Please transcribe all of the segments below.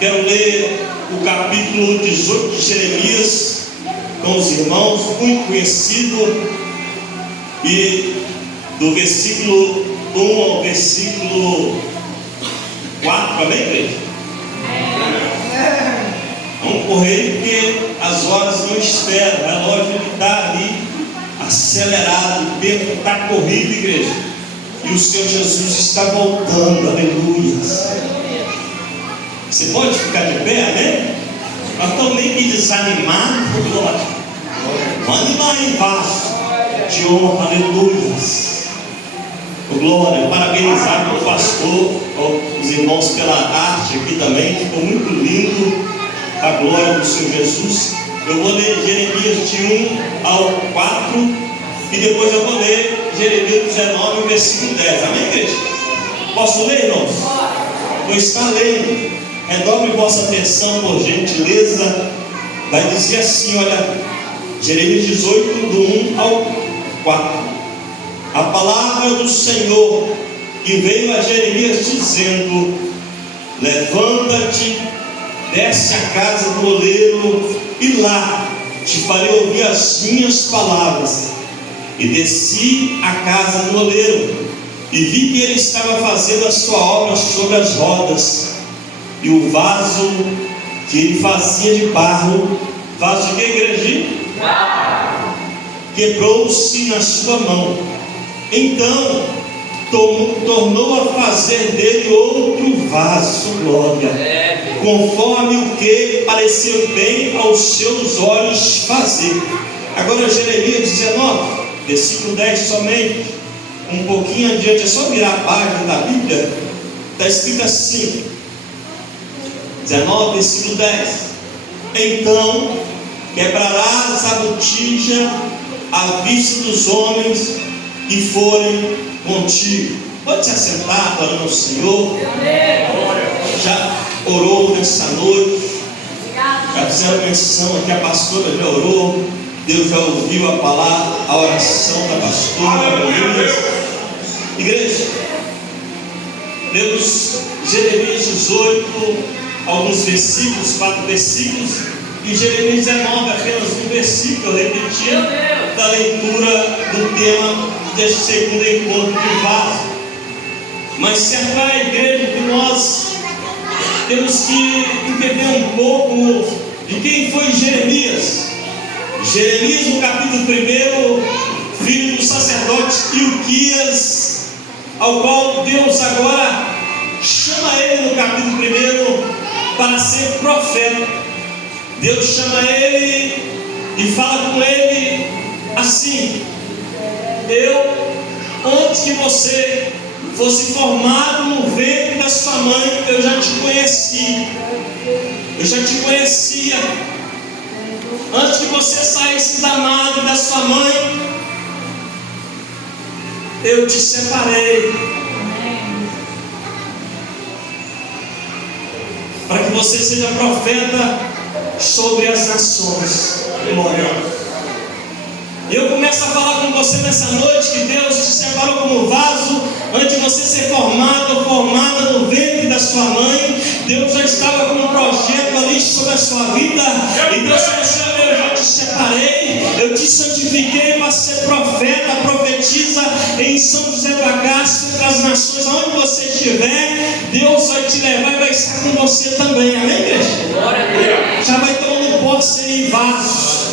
Quero ler o capítulo 18 de Jeremias com os irmãos, muito conhecido, e do versículo 1 ao versículo 4, amém, igreja? Vamos correr porque as horas não esperam, o relógio está ali acelerado, o tempo está corrido, igreja, e o Senhor Jesus está voltando, aleluia. Você pode ficar de pé, amém? Nós estamos meio que desanimados, glória. Mande lá embaixo de honra, aleluia. Glória, parabenizar o pastor, os irmãos pela arte aqui também, ficou muito lindo, a glória do Senhor Jesus. Eu vou ler Jeremias de 1 ao 4 e depois eu vou ler Jeremias 19, versículo 10, amém, igreja? Posso ler, irmãos? Vou estar lendo. Redobre vossa atenção, por gentileza. Vai dizer assim, olha, Jeremias 18, do 1 ao 4. A palavra do Senhor que veio a Jeremias dizendo: levanta-te, desce à casa do oleiro, e lá te farei ouvir as minhas palavras. E desci à casa do oleiro, e vi que ele estava fazendo a sua obra sobre as rodas. E o vaso que ele fazia de barro, vaso de que, igreja? Quebrou-se na sua mão. Então tornou a fazer dele outro vaso, glória, conforme o que pareceu bem aos seus olhos fazer. Agora Jeremias 19, versículo 10 somente, um pouquinho adiante, é só virar a página da Bíblia, está escrito assim, 19, versículo 10. Então quebrarás a botija à vista dos homens que forem contigo. Pode se assentar adorando ao Senhor. Já orou nessa noite, já fizeram menção aqui, a pastora já orou, Deus já ouviu a palavra, a oração da pastora. Igreja, lemos Jeremias 18, alguns versículos, 4 versículos, e Jeremias 19, apenas um versículo, repetindo da leitura do tema deste segundo encontro de vaso. Mas certo a igreja que nós temos que entender um pouco de quem foi Jeremias. Jeremias, no capítulo 1, filho do sacerdote Ilquias, ao qual Deus agora chama ele no capítulo 1 para ser profeta. Deus chama ele e fala com ele assim: antes que você fosse formado no ventre da sua mãe, eu já te conheci. Eu já te conhecia. Antes que você saísse da madre da sua mãe, eu te separei. Para que você seja profeta sobre as nações. Glória. Eu começo a falar com você nessa noite que Deus te separou como vaso antes de você ser formado ou formada no ventre da sua mãe. Deus já estava com um projeto ali sobre a sua vida. E Deus falou: eu já te separei, eu te santifiquei para ser profeta, profetiza em São José do Agaste, entre as nações, aonde você estiver, Deus vai te levar e vai estar com você também. Amém, igreja? Já vai tomando posse em vasos.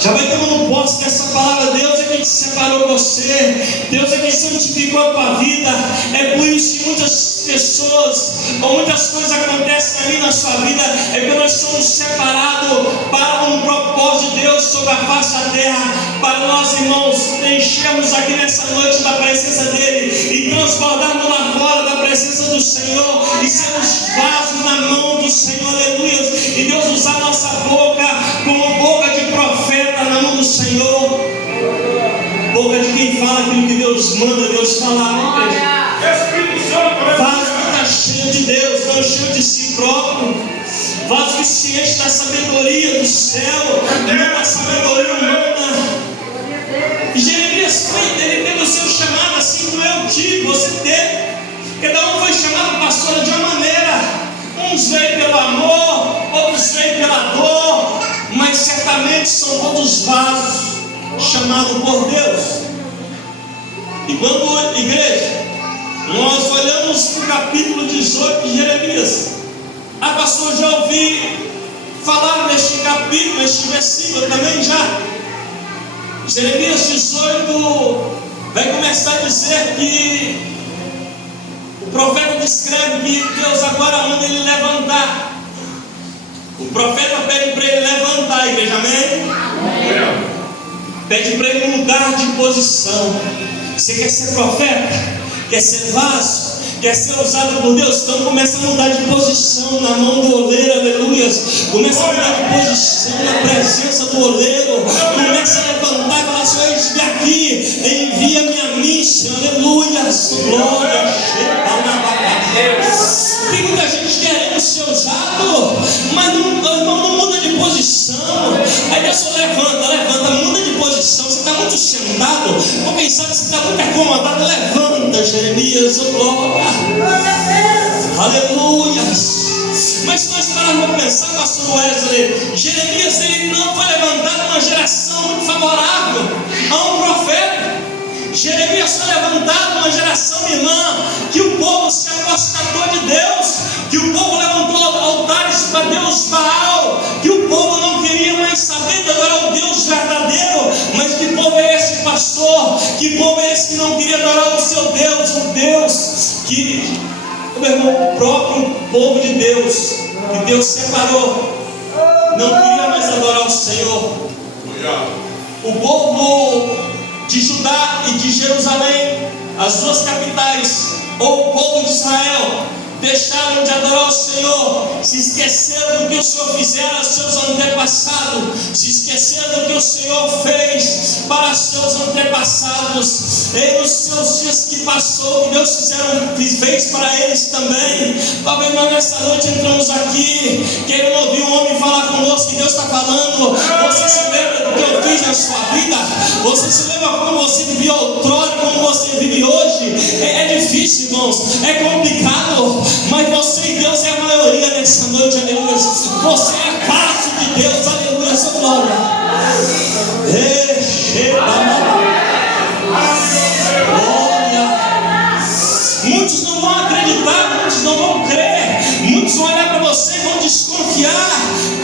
Já vai tomando posse dessa palavra. Deus é quem te separou você. Deus é quem santificou a tua vida. É por isso que muitas pessoas, ou muitas coisas acontecem ali na sua vida, é que nós somos separados para um propósito de Deus sobre a face da terra, para nós, irmãos, enchermos aqui nessa noite da presença dele e transbordarmos lá fora da presença do Senhor e sermos vasos na mão do Senhor, aleluia. E Deus usar nossa boca como boca de profeta na mão do Senhor, boca de quem fala aquilo que Deus manda, Deus fala. Vaso que está cheio de Deus, não cheio de si próprio. Vaso que se enche da sabedoria do céu, não da sabedoria humana. E Jeremias ele teve o seu chamado assim como eu tive, você teve. Cada um foi chamado, pastor, de uma maneira. Um Uns veem pelo amor, outros veem pela dor, mas certamente são todos vasos chamados por Deus. E quando, igreja, nós olhamos para o capítulo 18 de Jeremias, pastor, já ouvi falar neste capítulo, neste versículo também já. Jeremias 18 vai começar a dizer que o profeta descreve que Deus agora manda ele levantar. O profeta pede para ele levantar, igreja, amém? Pede para ele mudar de posição. Você quer ser profeta? Quer ser vaso? Quer ser usado por Deus? Então começa a mudar de posição na mão do oleiro, aleluia. Começa a mudar de posição na presença do oleiro. Começa a levantar e falar: Senhor, eis aqui, envia-me a mim, Senhor, aleluia. Glória. Tem muita gente querendo ser usado, mas não muda de posição. Aí Deus só levanta, muda de posição. Você está muito sentado, ou quem sabe você está muito acomodado, levanta, Jeremias, oh glória. Aleluia. Mas se nós pararmos para pensar, pastor Wesley, Jeremias ele não foi levantado numa geração muito favorável a um profeta. Jeremias foi levantado numa geração irmã que o povo se apostatou de Deus, que o povo levantou altares para Deus Baal, que o povo não queria mais saber de adorar o Deus verdadeiro. Mas que povo é esse, pastor? Que povo é esse que não queria adorar o seu Deus? O Deus que, meu irmão, o próprio povo de Deus, que Deus separou, não queria mais adorar o Senhor. O povo de Judá e de Jerusalém, as duas capitais, ou o povo de Israel, deixaram de adorar o Senhor, se esqueceram do que o Senhor fizera a seus antepassados, se esqueceram do que o Senhor fez para seus antepassados, e nos seus dias que passou, que Deus fez para eles também. Talvez nós nessa noite entramos aqui, querendo ouvir um homem falar conosco, que Deus está falando. Você se lembra do que eu fiz na sua vida? Você se lembra como você vivia outrora, como você vive hoje? É difícil, irmãos, é complicado. Mas você e Deus é a maioria nessa noite, aleluia. Você é a parte de Deus, aleluia, sua glória. Glória. Muitos não vão acreditar, muitos não vão crer, muitos vão olhar para você e vão desconfiar,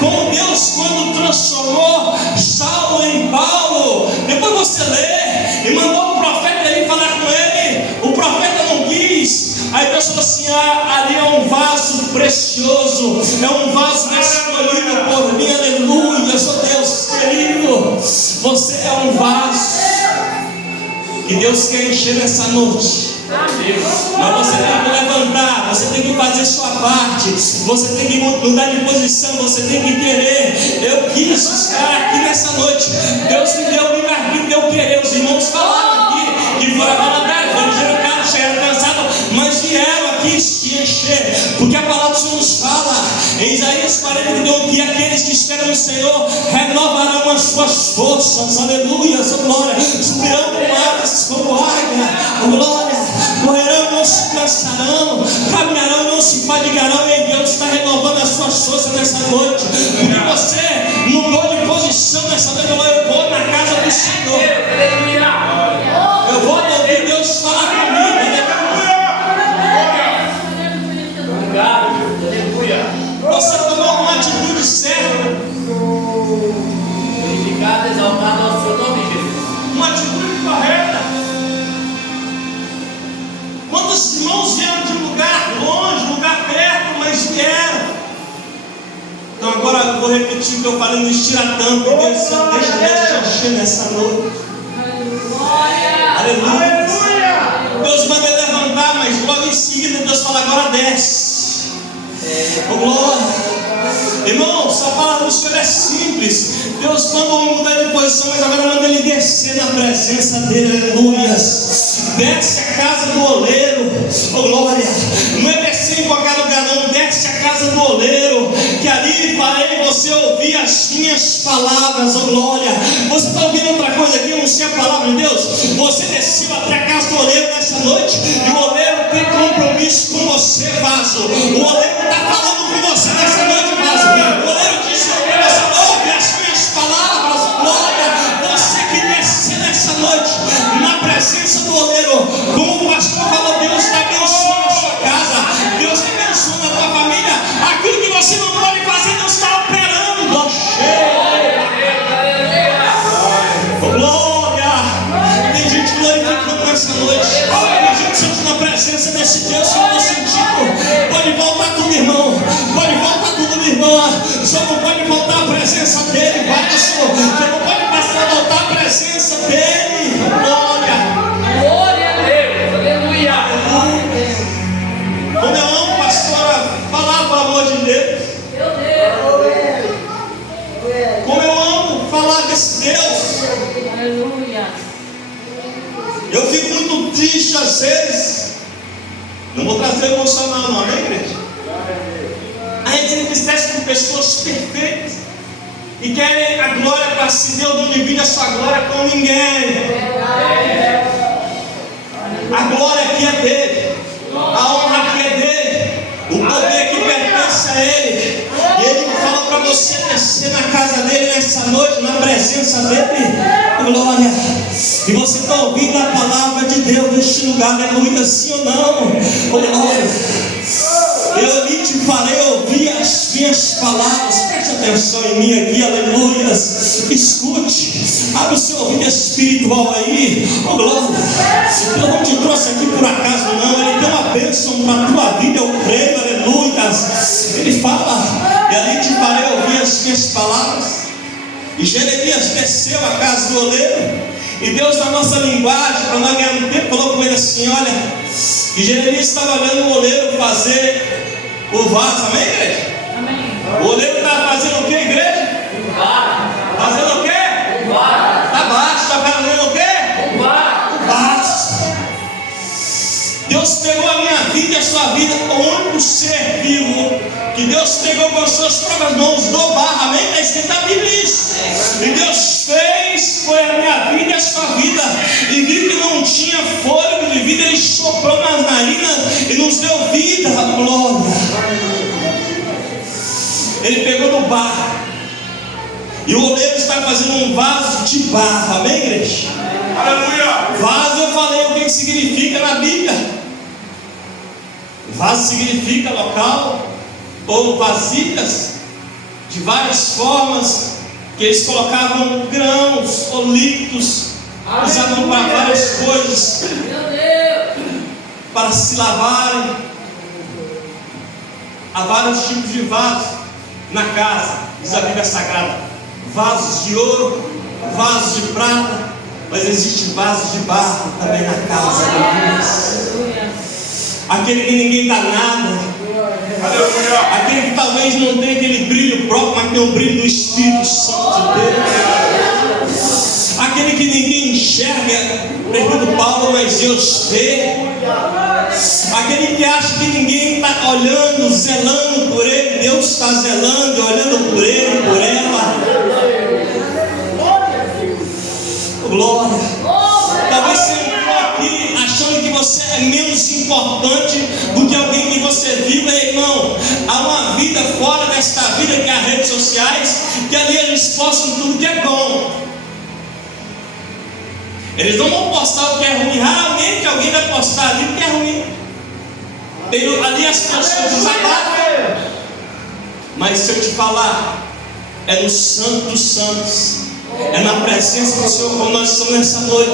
como Deus quando transformou Saulo em Paulo. Depois você lê, e mandou um profeta ali falar com ele, o profeta não quis. Aí Deus falou assim: ali é um vaso precioso, é um vaso escolhido por mim, aleluia. Sou Deus querido, você é um vaso que Deus quer encher nessa noite. Mas você tem que levantar, você tem que fazer sua parte, você tem que mudar de posição, você tem que querer. Eu quis estar aqui nessa noite, Deus me deu o livre-arbítrio de eu querer. Os irmãos falaram aqui que foram voluntários, chegaram cansados, mas vieram aqui se encher, porque a palavra do Senhor nos fala em Isaías 41 que aqueles que esperam no Senhor renovarão as suas forças, aleluia, sua glória, subirão com asas como águia, glória, correrão, não se cansarão, caminharão, não se fadigarão. E Deus está renovando as suas forças nessa noite, porque você mudou de posição nessa noite. Eu vou na casa do Senhor, eu vou ouvir Deus falar comigo. Você tomou uma atitude certa, glorificado, exaltado ao seu nome, Jesus. uma atitude correta. Quantos irmãos vieram de lugar longe, lugar perto, mas vieram? Então agora eu vou repetir o que eu falei no Estiratando, que Deus deixa Deus te encher nessa noite. Aleluia. Deus manda ele levantar, mas logo em seguida Deus fala: agora desce. Oh, glória. Irmãos, a palavra do Senhor é simples. Deus manda mudar de posição, mas agora manda ele descer na presença dele, aleluia. Desce a casa do oleiro, oh glória. Não é descer em qualquer lugar, não. Desce a casa do oleiro, que ali farei você ouvir as minhas palavras, oh glória. Você está ouvindo outra coisa aqui? Eu não sei a palavra de Deus. Você desceu até a casa do oleiro nessa noite, e o oleiro tem compromisso com você, vaso. O oleiro está falando com você nessa noite, vaso. O oleiro disse que você ouve as minhas palavras. Glória, você que descer nessa noite na presença do oleiro, como o pastor falou, Deus está abençoando a sua casa, Deus está abençoando a tua família. Aquilo que você não pode fazer, Deus está operando. Glória! Tem gente glorificando nessa noite. Tem gente sentindo a presença desse Deus que eu estou sentindo. Pode voltar tudo, irmão. Pode voltar tudo, minha irmã. Só não pode voltar a presença dele. Vai, pastor. Só não pode passar a voltar a presença dele. Glória! Glória a Deus. Aleluia. Como eu amo, pastora, falar o amor de Deus. Como eu amo falar desse Deus. Aleluia. Eu fico muito triste às vezes. Não vou trazer emocional não, amém, igreja? A gente entristece com pessoas perfeitas e querem a glória para si. Deus não divide a sua glória com ninguém. A glória aqui é dele, a honra aqui é dele, o poder aqui pertence a ele. E ele fala para você descer na casa dele nessa noite, na presença dele. Glória. E você está ouvindo a palavra de Deus neste lugar, aleluia, sim ou não? Glória. Eu lhe te farei ouvir as minhas palavras. Preste atenção em mim aqui, aleluia. Escute, abre o seu ouvido espiritual aí. Oh, glória. Eu não te trouxe aqui por acaso, não. Ele tem uma bênção para a tua vida, eu creio, aleluia. Ele fala, e ali te farei ouvir as minhas palavras. E Jeremias desceu à casa do oleiro, e Deus, na nossa linguagem, para não ganhar um tempo, falou com ele assim: olha. E Jeremias estava olhando o oleiro fazer o vaso, amém, igreja? Amém. O oleiro estava fazendo o que, igreja? Fazendo o quê? Está baixo, está fazendo o quê? O vaso. Deus pegou a minha vida e a sua vida, o único ser vivo que Deus pegou com as suas próprias mãos do barro, amém? Está escrito na Bíblia isso. E Deus fez, foi a minha vida e a sua vida, e viu que não tinha fôlego de vida, Ele soprou nas narinas e nos deu vida, glória. Ele pegou no barro, e o oleiro está fazendo um vaso de barro, amém, igreja? Aleluia! Vaso, eu falei o que significa na Bíblia. Vaso significa local, ou vasilhas, de várias formas, que eles colocavam grãos ou líquidos, usavam para várias coisas, para se lavarem. Há vários tipos de vasos na casa, diz a Bíblia Sagrada: vasos de ouro, vasos de prata, mas existe vasos de barro também na casa. Aquele que ninguém dá nada, aquele que talvez não tenha aquele brilho próprio, mas tem o brilho do Espírito Santo de Deus. Aquele que ninguém enxerga, pergunta Paulo, mas Deus vê. Aquele que acha que ninguém está olhando, zelando por ele, Deus está zelando e olhando por ele, por ela. Glória. Talvez você entrou aqui achando que você é menos importante do que alguém que você vive, irmão. Há uma vida fora desta vida, que é as redes sociais, que ali eles postam tudo que é bom. Eles não vão postar o que é ruim. Raramente alguém vai postar ali o que é ruim. Ali as pessoas desabafam. Mas se eu te falar, é no Santo dos Santos, é na presença do Senhor, como nós estamos nessa noite,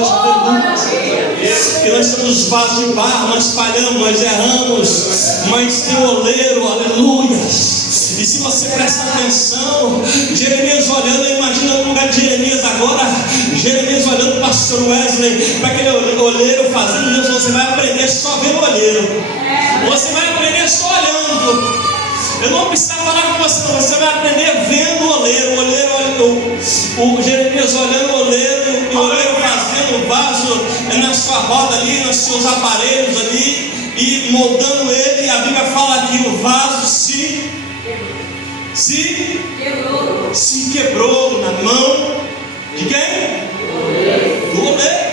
que nós somos vasos de barro, nós falhamos, nós erramos, mas tem o oleiro, aleluia. E se você prestar atenção, Jeremias olhando, imagina no lugar de Jeremias agora, Jeremias olhando para o pastor Wesley, para aquele oleiro fazendo isso. Você vai aprender só vendo o oleiro, você vai aprender só olhando. Eu não preciso falar com você, não. Você vai aprender vendo o oleiro. O Jeremias olhando o oleiro, e o oleiro fazendo o vaso na sua roda ali, nos seus aparelhos ali, e moldando ele. E a Bíblia fala que o vaso se quebrou na mão de quem? Do oleiro.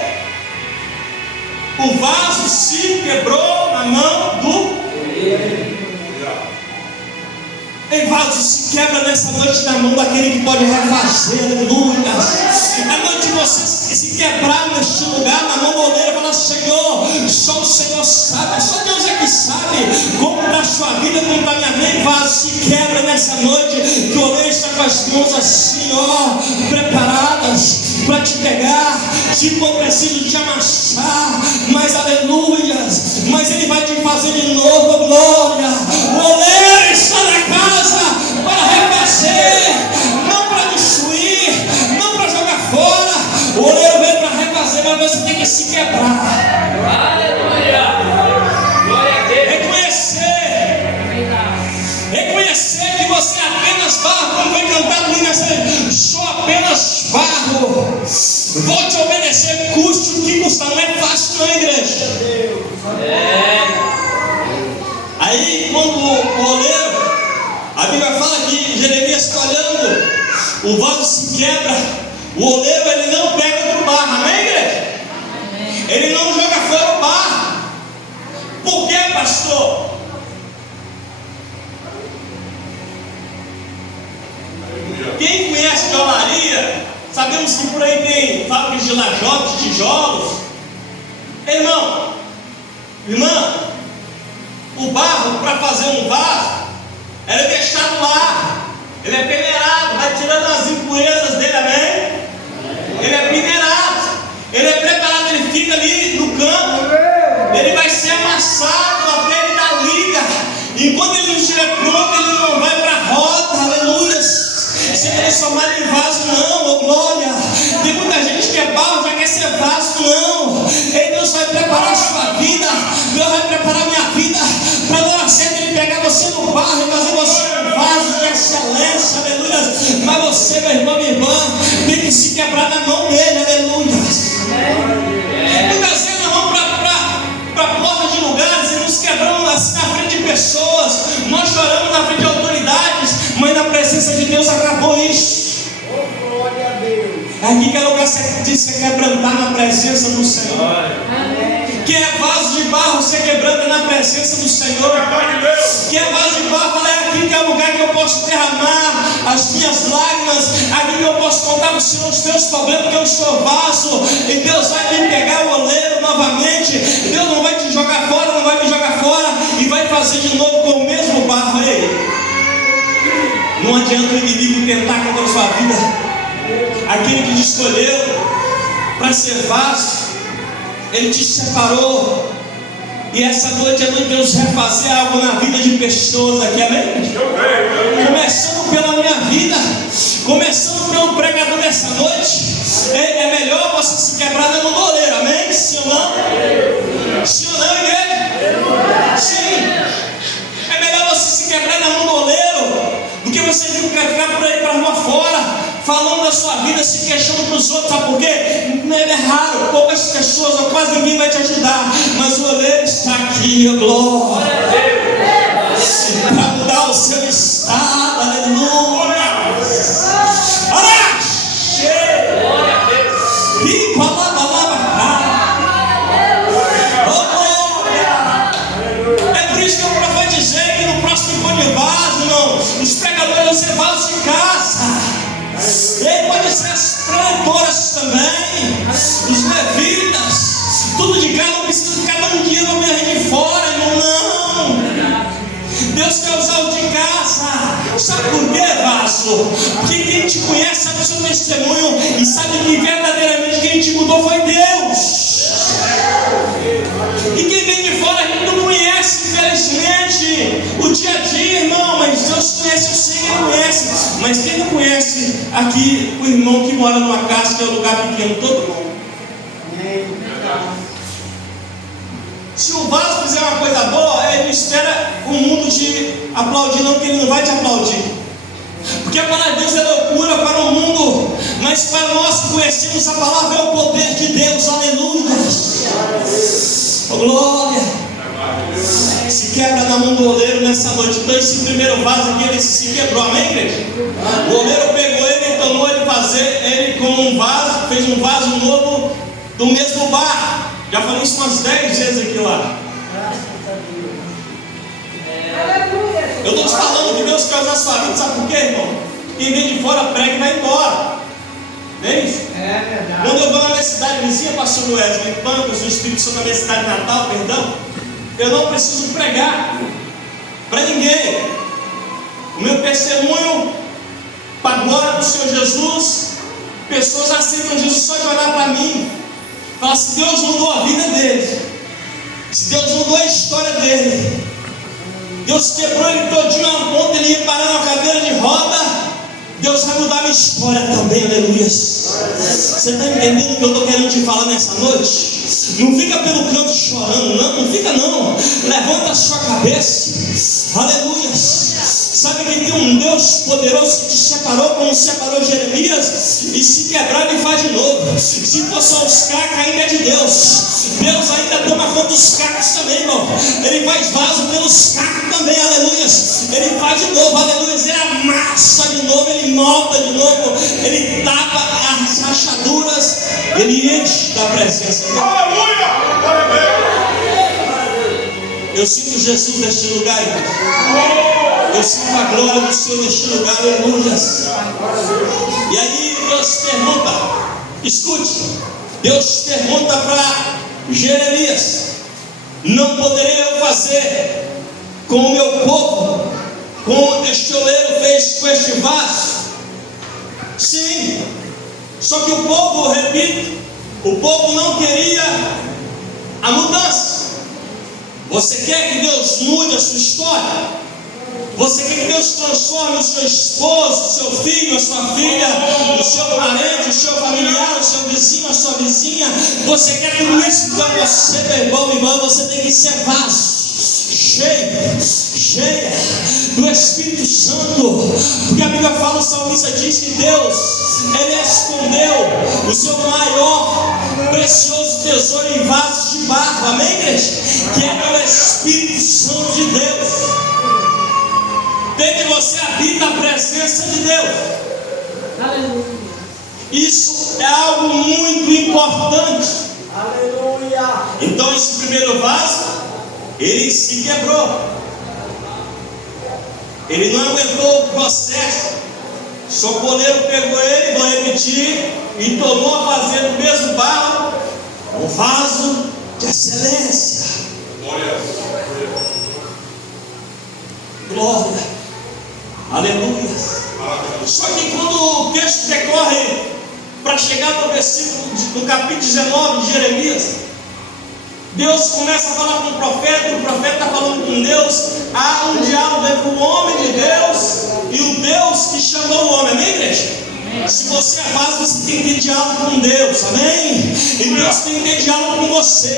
O vaso se quebrou na mão do oleiro. Ei, vaso, se quebra nessa noite na mão daquele que pode refazer, aleluia. A noite de você se quebrar neste lugar, na mão do oleiro, falar: Senhor, só o Senhor sabe, só Deus é que sabe como está a sua vida, como está a minha mente. Vaso, se quebra nessa noite, que o oleiro está com as mãos assim, ó, preparadas para te pegar, se for preciso te amassar, mas aleluia, mas Ele vai te fazer de novo, glória. O oleiro está na casa para refazer, não para destruir, não para jogar fora. O oleiro veio para refazer, mas você tem que se quebrar. Aleluia. Glória a Deus. Reconhecer que você é apenas barro, como foi cantado ali nessa, sou apenas barro. Vou te obedecer, custe o que custar. Não é fácil não, igreja. Aí quando o oleiro, a Bíblia fala que Jeremias está olhando, o vaso se quebra, o oleiro ele não pega do barro, amém, igreja? Ele não joga fora o barro. Por quê, pastor? Quem conhece de olaria, sabemos que por aí tem fábricas de lajotes, tijolos. Irmão, irmã, o barro para fazer um vaso, ele é deixado lá, ele é peneirado, vai tirando as impurezas dele, amém? Ele é minerado, ele é preparado, ele fica ali no campo, ele vai ser amassado até ele dar liga. Enquanto ele não estiver pronto, ele não vai para a roda, aleluia. Se transformar em vaso, não, oh glória. Tem muita gente que é barro, já quer ser vaso, não. Ei, Deus vai preparar a sua vida, Deus vai preparar a minha vida, para na hora certa Ele pegar você no barro e fazer você um vaso de excelência, aleluia. Mas você, meu irmão, minha irmã, tem que se quebrar na mão dele, aleluia. Muitas vezes nós vamos para a porta de lugares e nos quebramos assim na frente de pessoas, nós choramos na frente de autoridades, mas na presença de Deus acabou isso. Glória a Deus. Aqui que é lugar de se quebrantar na presença do Senhor. Quem é vaso de barro se quebranta na presença do Senhor. Quem é vaso de barro, fala: é aqui que é o lugar que eu posso derramar as minhas lágrimas, aqui que eu posso contar para o Senhor os teus problemas, porque eu sou vaso, e Deus vai me pegar o oleiro novamente. Deus não vai te jogar fora, não vai me jogar fora, e vai fazer de novo com o mesmo barro. Ei, não adianta o inimigo tentar contra a sua vida. Aquele que te escolheu para ser vaso, Ele te separou. E essa noite é noite de Deus refazer algo na vida de pessoas aqui, amém? Começando pela minha vida, começando pelo pregador dessa noite. É melhor você se quebrar na mão do oleiro, amém? Sim ou não? Sim ou não, igreja? Sim. É melhor você se quebrar na mão do oleiro do que você ficar por aí para rua fora, falando da sua vida, se queixando para os outros. Sabe por quê? É raro, poucas pessoas, ou quase ninguém vai te ajudar, mas o oleiro está aqui, glória a Deus, para mudar o seu estado, aleluia. Glória a Deus. E palavra é por isso que eu profetizei que no próximo encontro de vaso, irmão, os pregadores vão ser vasos de casa. Ele pode ser as plantoras também, os levitas, tudo de casa. Não precisa ficar dando dinheiro no meio de fora, irmão, não. Deus quer usar o de casa. Sabe por quê, vaso? Porque quem te conhece sabe o seu testemunho e sabe que verdadeiramente quem te mudou foi Deus. E quem vem de fora a gente não conhece, infelizmente, o dia a dia, irmão. Mas Deus conhece, eu sei que Ele conhece. Mas quem não conhece aqui o irmão que mora numa casa que é um lugar pequeno, todo mundo. Se o vaso fizer uma coisa boa, ele espera o mundo te aplaudir, não, que ele não vai te aplaudir. Porque a palavra de Deus é loucura para o mundo, mas para nós que conhecemos a palavra é o poder de Deus, aleluia. Oh, glória. Se quebra na mão do oleiro nessa noite. Então esse primeiro vaso aqui, ele se quebrou, amém, igreja? O oleiro pegou ele e tornou ele como um vaso, fez um vaso novo do mesmo barro. Já falei isso umas 10 vezes aqui lá. Aleluia. Eu estou te falando que Deus quer usar a sua vida, sabe por quê, irmão? Quem vem de fora prega e vai embora. Não é isso? É verdade. Quando eu vou na minha cidade vizinha, pastor Wesley, Pancas, no Espírito Santo, na minha cidade natal, perdão, eu não preciso pregar para ninguém. O meu testemunho, para a glória do Senhor Jesus, pessoas aceitam Jesus só de olhar para mim. Fala, se Deus mudou a vida dele, se Deus mudou a história dele, Deus quebrou ele todinho a ponta, ele ia parar numa cadeira de roda, Deus vai mudar a minha história também, aleluia. Você está entendendo o que eu estou querendo te falar nessa noite? Não fica pelo canto chorando, não fica não. Levanta a sua cabeça, aleluia. Sabe que tem um Deus poderoso que te separou como separou Jeremias, e se quebrar ele faz de novo. Se for só os cacos, ainda é de Deus. Deus ainda toma conta dos cacos também, irmão. Ele faz vaso pelos cacos também, aleluia. Ele faz de novo, aleluia. Ele amassa de novo, ele molda de novo, ele tapa as rachaduras, ele enche da presença dele. Aleluia! Eu sinto Jesus neste lugar, irmão. Eu sinto a glória do Senhor neste lugar, aleluia. E aí Deus pergunta, escute, Deus pergunta para Jeremias: não poderei eu fazer com o meu povo como este oleiro fez com este vaso? Sim, só que o povo, repito, o povo não queria a mudança. Você quer que Deus mude a sua história? Você quer que Deus transforme o seu esposo, o seu filho, a sua filha, o seu parente, o seu familiar, o seu vizinho, a sua vizinha? Você quer tudo isso? Então você, meu irmão, irmã, você tem que ser vaso, cheia do Espírito Santo, porque a Bíblia fala, o salmista diz que Deus, Ele escondeu o seu maior, precioso tesouro em vasos de barro, amém, igreja? Que é o Espírito Santo de Deus. Desde que você habita a presença de Deus. Aleluia. Isso é algo muito importante. Aleluia. Então esse primeiro vaso, ele se quebrou. Ele não aguentou o processo. O socoleiro pegou ele, vou repetir, e tornou a fazer do mesmo barro um vaso de excelência. Glória. Aleluia. Só que quando o texto decorre para chegar no versículo do capítulo 19 de Jeremias, Deus começa a falar com o profeta está falando com Deus. Há um diálogo entre o homem de Deus e o Deus que chamou o homem, amém, igreja? Se você é vaso, você tem que ter diálogo com Deus, amém? E Deus tem que ter diálogo com você.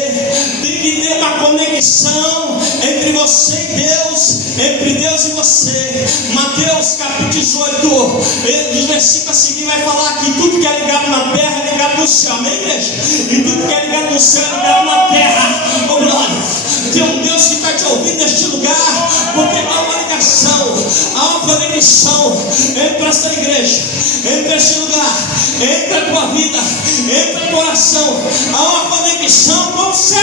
Tem que ter uma conexão entre você e Deus, entre Deus e você. Mateus capítulo 18, nos versículos a seguir vai falar que tudo que é ligado na terra é ligado no céu, amém, igreja? E tudo que é ligado no céu é ligado na terra. Oh, glória! Tem um Deus que está te ouvindo neste lugar, porque há uma ligação, há uma conexão entre esta igreja, entre este lugar, entre a tua vida, entre a tua oração. Há uma conexão com o céu.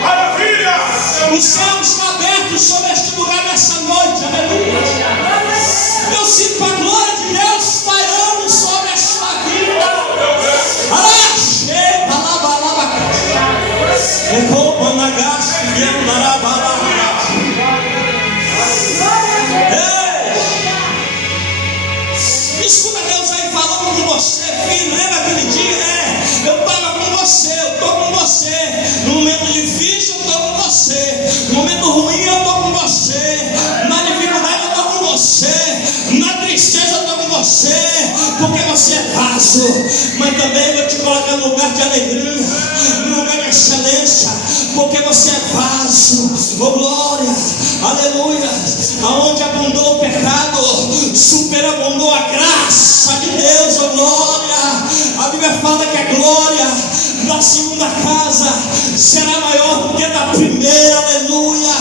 Maravilha! O céu está aberto sobre este lugar nessa noite, aleluia. Eu sinto a glória de Deus pairando sobre a sua vida. Escuta Deus aí falando com você, filho. Lembra aquele dia? Eu estava com você, eu estou com você. No momento difícil eu estou com você. No momento ruim eu estou com você. Na dificuldade eu estou com você. Na tristeza eu estou com você. Porque você é vaso. Mas também vou te colocar no lugar de alegria, no lugar de excelência. Porque você é vaso. Oh, glória, aleluia. Aonde abundou o pecado, superabundou a graça de Deus. Oh, glória. A Bíblia fala que a glória da segunda casa será maior do que da primeira, aleluia.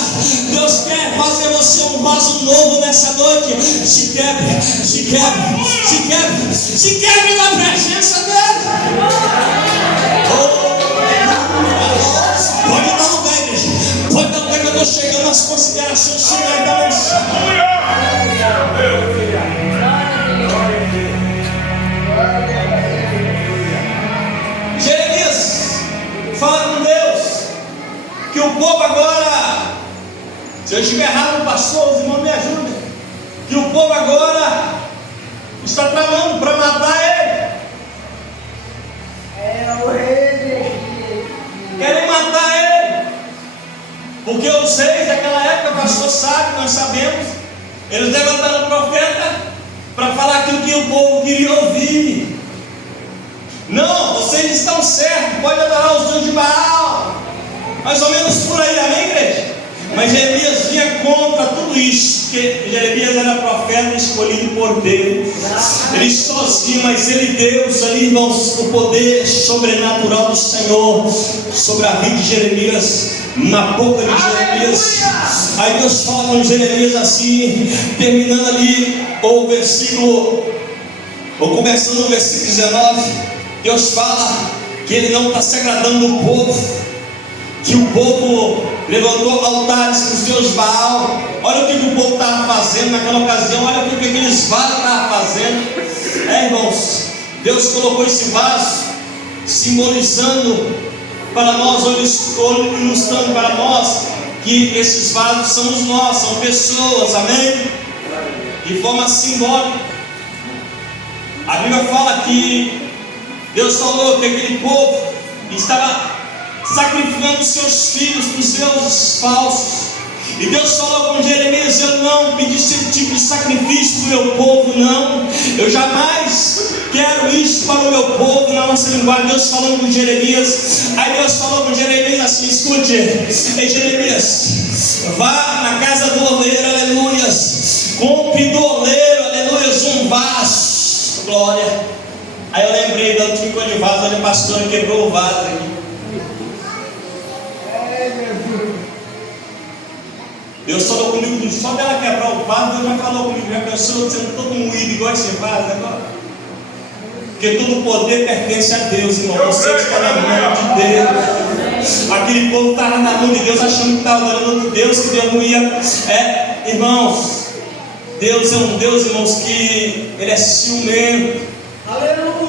Deus quer fazer você um vaso novo nessa noite. Se quebre, se quebre, se quebre, se quebre na presença dele. Oh, pode dar lugar, igreja. Pode dar lugar que eu estou chegando às considerações finais da mensagem. Jeremias fala com Deus que o povo agora, se eu estiver errado, pastor, os irmãos me ajudem, que o povo agora está tramando para matar ele. Querem matar ele, porque os reis daquela época, o pastor sabe, nós sabemos, eles levantaram o profeta para falar aquilo que o povo queria ouvir. Não, vocês estão certos, pode adorar os deuses de Baal, mais ou menos por aí, amém, igreja? Mas Jeremias vinha contra tudo isso, porque Jeremias era profeta escolhido por Deus. Ele sozinho, mas ele, Deus, ali, irmãos, o poder sobrenatural do Senhor sobre a vida de Jeremias, na boca de Jeremias. Aí Deus fala com Jeremias assim, terminando ali o versículo, ou começando no versículo 19. Deus fala que ele não está se agradando do povo, que o povo levantou altares para os deuses Baal. Olha o que o povo estava fazendo naquela ocasião, olha o que aqueles vasos estavam fazendo. Irmãos, Deus colocou esse vaso simbolizando para nós, ilustrando para nós que esses vasos somos nós, são pessoas, amém? De forma simbólica. A Bíblia fala que Deus falou que aquele povo estava sacrificando seus filhos para os deuses falsos. E Deus falou com Jeremias: eu não pedi esse tipo de sacrifício para o meu povo, não. Eu jamais quero isso para o meu povo. Na nossa linguagem, Deus falando com Jeremias. Aí Deus falou com Jeremias assim: escute, ei Jeremias, vá na casa do oleiro, aleluias, compre do oleiro, aleluias, um vaso, glória. Aí eu lembrei da última coisa de vaso, olha, a pastora quebrou o vaso aqui. Deus falou comigo, só dela quebrar o vaso, Deus já falou comigo, já pensou sendo todo moído igual esse vaso agora? Porque todo o poder pertence a Deus, irmão. Você está na mão de Deus. Aquele povo estava na mão de Deus, achando que estava adorando outro Deus, que Deus não ia. Irmãos, Deus é um Deus, irmãos, que Ele é ciumento.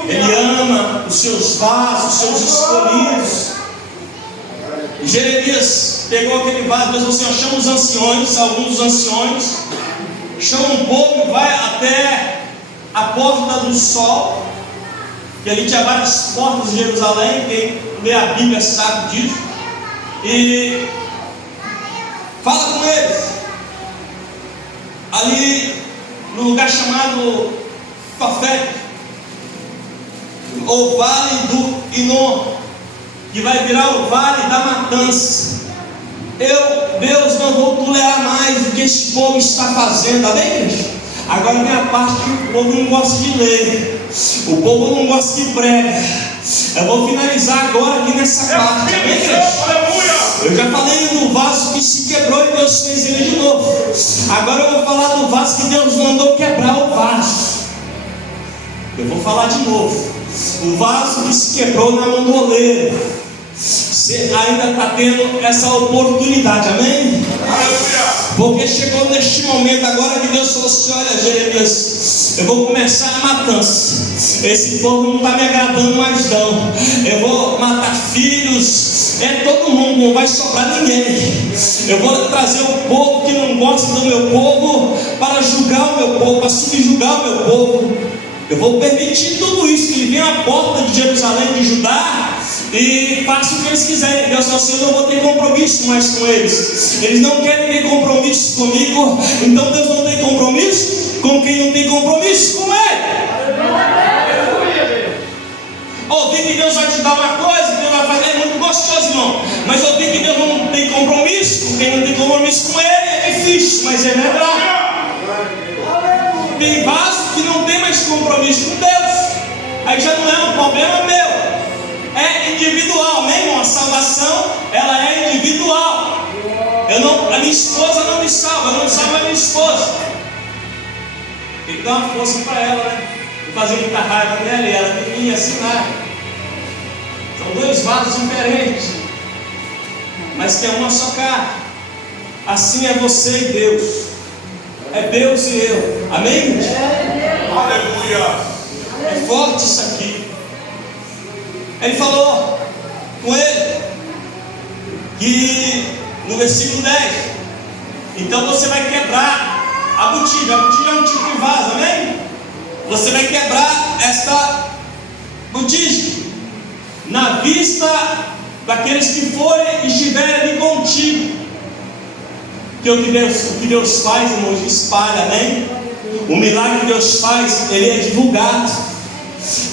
Ele ama os seus vasos, os seus escolhidos. Jeremias pegou aquele vaso, Deus falou assim: chama os anciões, alguns dos anciões, chama um povo e vai até a porta do sol, que ali tinha várias portas de Jerusalém, quem lê a Bíblia sabe disso, e fala com eles, ali no lugar chamado Tofete, o vale do Inom, que vai virar o vale da matança. Deus, não vou tolerar mais o que esse povo está fazendo, amém, igreja? Agora vem a parte que o povo não gosta de ler, o povo não gosta de prega. Eu vou finalizar agora aqui nessa parte, amém, igreja? Eu já falei do vaso que se quebrou e Deus fez ele de novo. Agora eu vou falar do vaso que Deus mandou quebrar o vaso. Eu vou falar de novo. O vaso que se quebrou na mão do oleiro. Você ainda está tendo essa oportunidade, amém? Porque chegou neste momento agora que Deus falou assim: olha, Jeremias, eu vou começar a matança. Esse povo não está me agradando mais não. Eu vou matar filhos, todo mundo, não vai sobrar ninguém. Eu vou trazer o povo que não gosta do meu povo para julgar o meu povo, para subjugar o meu povo. Eu vou permitir tudo isso, que ele venha à porta de Jerusalém, de Judá, e faça o que eles quiserem. Deus falou assim: eu não vou ter compromisso mais com eles. Eles não querem ter compromisso comigo, então Deus não tem compromisso com quem não tem compromisso com Ele. Ouvir que Deus vai te dar uma coisa, que Deus vai fazer, é muito gostoso, irmão. Mas ouvir que Deus não tem compromisso com quem não tem compromisso com Ele é difícil, mas é verdade. Tem vaso que não tem mais compromisso com Deus, aí já não é um problema meu, é individual, amém, irmão? A salvação, ela é individual. A minha esposa não me salva, eu não salvo a minha esposa. Tem que dar uma força para ela, né? Vou fazer muita raiva nela e ela tem que me assinar. São dois vasos diferentes, mas que é uma só carne. assim é você e Deus. É Deus e eu. Amém? Aleluia. É forte isso aqui. Ele falou com ele que no versículo 10, então você vai quebrar a botija. A botija é um tipo de vaso, amém? Você vai quebrar esta botija na vista daqueles que forem e estiverem ali contigo. Que o que Deus faz, irmãos, espalha, amém? O milagre que Deus faz, ele é divulgado.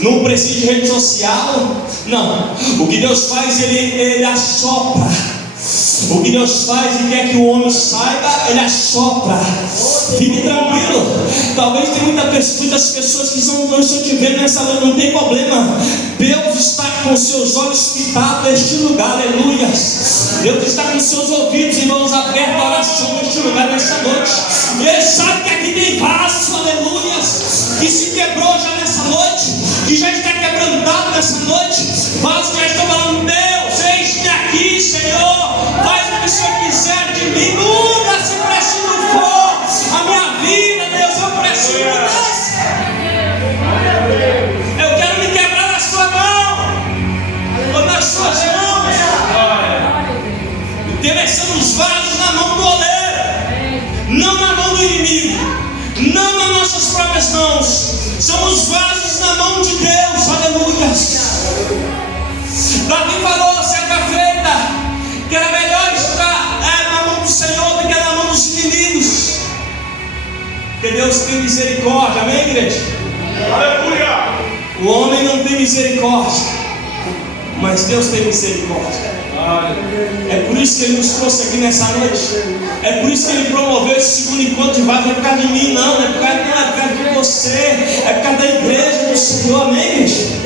Não precisa de rede social, não. O que Deus faz, ele assopra. O que Deus faz e quer que o homem saiba, ele assopra. Fique tranquilo. Talvez tem muitas pessoas que não estão te vendo nessa noite, não tem problema. Deus está com seus olhos fitados neste lugar, aleluia. Deus está com seus ouvidos e mãos abertas à oração neste lugar, nessa noite. E Ele sabe que aqui tem vaso, aleluia, que se quebrou já nessa noite, que já está quebrantado nessa noite. Vaso já está falando: Deus, eis-me aqui, Senhor. Faz o que o Senhor quiser de mim. Muda se preciso for a minha vida, Deus. Eu preciso mudança. Eu quero me quebrar na sua mão, ou nas suas mãos. Interessamos vasos na mão do oleiro, não na mão do inimigo, não nas nossas próprias mãos. Somos vasos na mão de Deus, aleluia. Davi falou certa feita que era melhor estar na mão do Senhor do que na mão dos inimigos. Porque Deus tem misericórdia, amém, igreja? Aleluia. O homem não tem misericórdia, mas Deus tem misericórdia. É por isso que Ele nos trouxe aqui nessa noite. É por isso que Ele promoveu esse segundo encontro de vasos. Não é por causa de mim, não. Não é por causa de você. É por causa da igreja do Senhor, amém, igreja?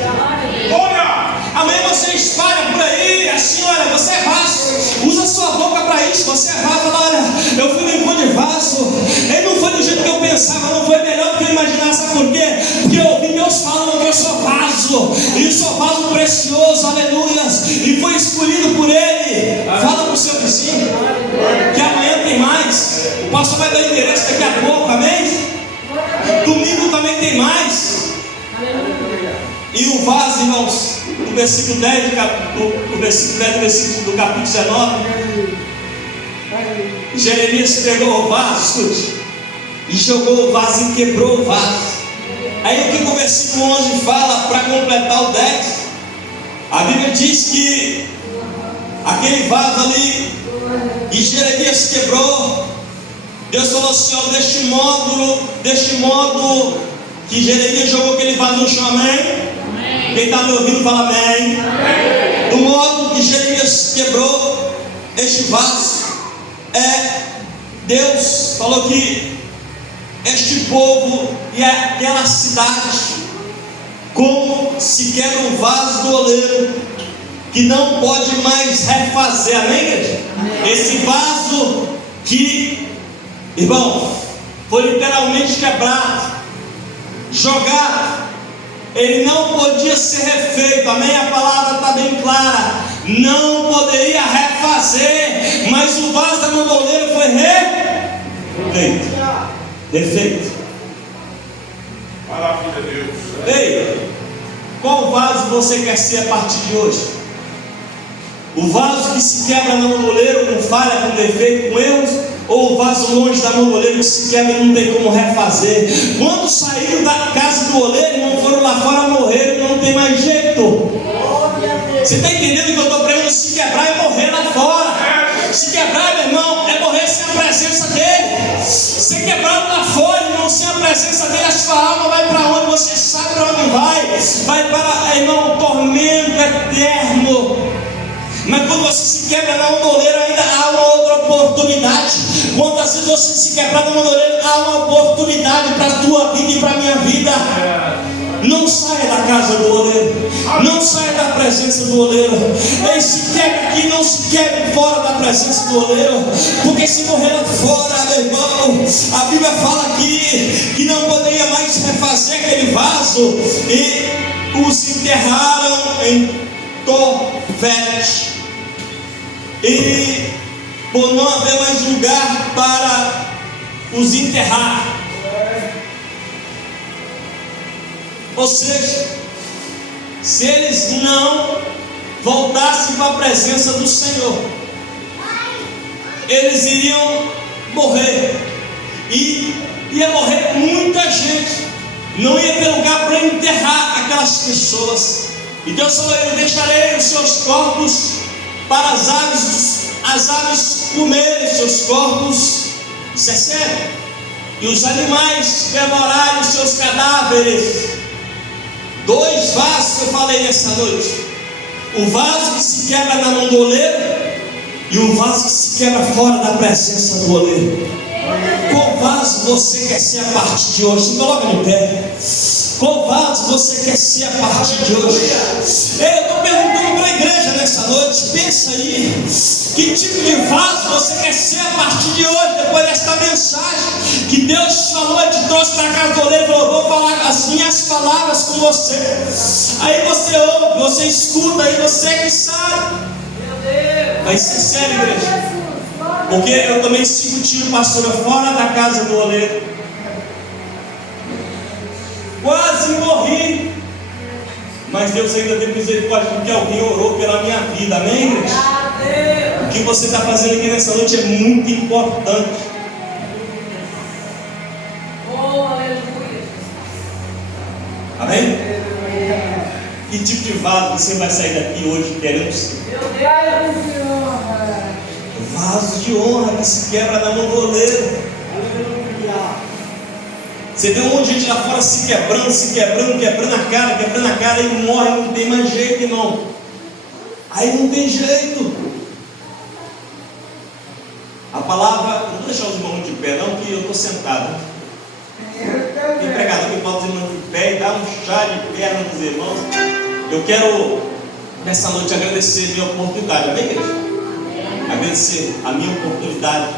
Amém, você espalha por aí, assim, olha, você é vaso, usa a sua boca para isso, você é vaso, fala: olha, eu fui no encontro de vaso, ele não foi do jeito que eu pensava, não foi melhor do que eu imaginava, sabe por quê? Porque eu ouvi Deus falando que eu sou vaso, e sou vaso precioso, aleluia, e foi escolhido por Ele. Fala para o seu vizinho, que amanhã tem mais, o pastor vai dar endereço daqui a pouco, amém? Domingo também tem mais. E o vaso, irmãos, no versículo 10 do versículo do capítulo 19, Jeremias pegou o vaso, escute, e jogou o vaso e quebrou o vaso. Aí o que o versículo 11 fala para completar o 10? A Bíblia diz que aquele vaso ali que Jeremias quebrou, Deus falou assim: ó, deste modo que Jeremias jogou aquele vaso no chão, amém? Quem está me ouvindo fala amém. Do modo que Jeremias quebrou este vaso, Deus falou que este povo e aquela cidade, como se quebra um vaso do oleiro, que não pode mais refazer, amém, igreja? Esse vaso que, irmão, foi literalmente quebrado, jogado, ele não podia ser refeito, amém? A palavra está bem clara, não poderia refazer, mas o vaso da mão do oleiro foi refeito. Maravilha, Deus. Ei, qual vaso você quer ser a partir de hoje? O vaso que se quebra na mão do oleiro, com falha, com defeito, com erros, ou o vaso longe da mão do oleiro que se quebra e não tem como refazer? Quando saíram da casa do oleiro, não foram lá fora, morreram, não tem mais jeito. Você está entendendo que eu estou pregando? Se quebrar é morrer lá fora. Se quebrar, meu irmão, é morrer sem a presença dele. Se quebrar lá fora, irmão, sem a presença dele, a sua alma vai para onde? Você sabe para onde vai? Vai para, irmão, tormento eterno. Mas quando você se quebra na mão do oleiro, ainda há uma outra oportunidade. Quantas vezes você se quebra na mão do oleiro, há uma oportunidade para a tua vida e para a minha vida. Não saia da casa do oleiro, não saia da presença do oleiro. Ele se quebra aqui, não se quebre fora da presença do oleiro, porque se morrer lá fora, meu irmão, a Bíblia fala aqui que não poderia mais refazer aquele vaso, e os enterraram em Tofete. E por não haver mais lugar para os enterrar. Ou seja, se eles não voltassem para a presença do Senhor, eles iriam morrer, e ia morrer muita gente, não ia ter lugar para enterrar aquelas pessoas. E Deus falou: eu deixarei os seus corpos para as aves comerem os seus corpos. Isso é sério. E os animais devorarem os seus cadáveres. 2 vasos eu falei nessa noite: o vaso que se quebra na mão do oleiro e o vaso que se quebra fora da presença do oleiro. Qual vaso você quer ser a partir de hoje? Se coloca de pé. Qual vaso você quer ser a partir de hoje? Eu estou perguntando para a igreja nessa noite. Pensa aí, que tipo de vaso você quer ser a partir de hoje? Depois desta mensagem que Deus falou, te trouxe para a casa do oleiro e falou: vou falar as minhas palavras com você. Aí você ouve, você escuta, aí você que sabe. Vai ser sério, igreja, porque eu também sigo o tio pastora fora da casa do oleiro. Quase morri, mas Deus ainda teve misericórdia, porque alguém orou pela minha vida. Amém, igreja? O que você está fazendo aqui nessa noite é muito importante. Amém? Que tipo de vaso você vai sair daqui hoje querendo ser? Vaso de honra que se quebra na mão do oleiro. Você vê um monte de gente lá fora se quebrando, quebrando a cara, e morre, não tem mais jeito, irmão. Aí não tem jeito. A palavra, não vou deixar os irmãos de pé não, que eu estou sentado. Tem pregador que bota os irmãos de pé e dá um chá de perna nos irmãos. Eu quero nessa noite agradecer a minha oportunidade, amém, igreja? Agradecer a minha oportunidade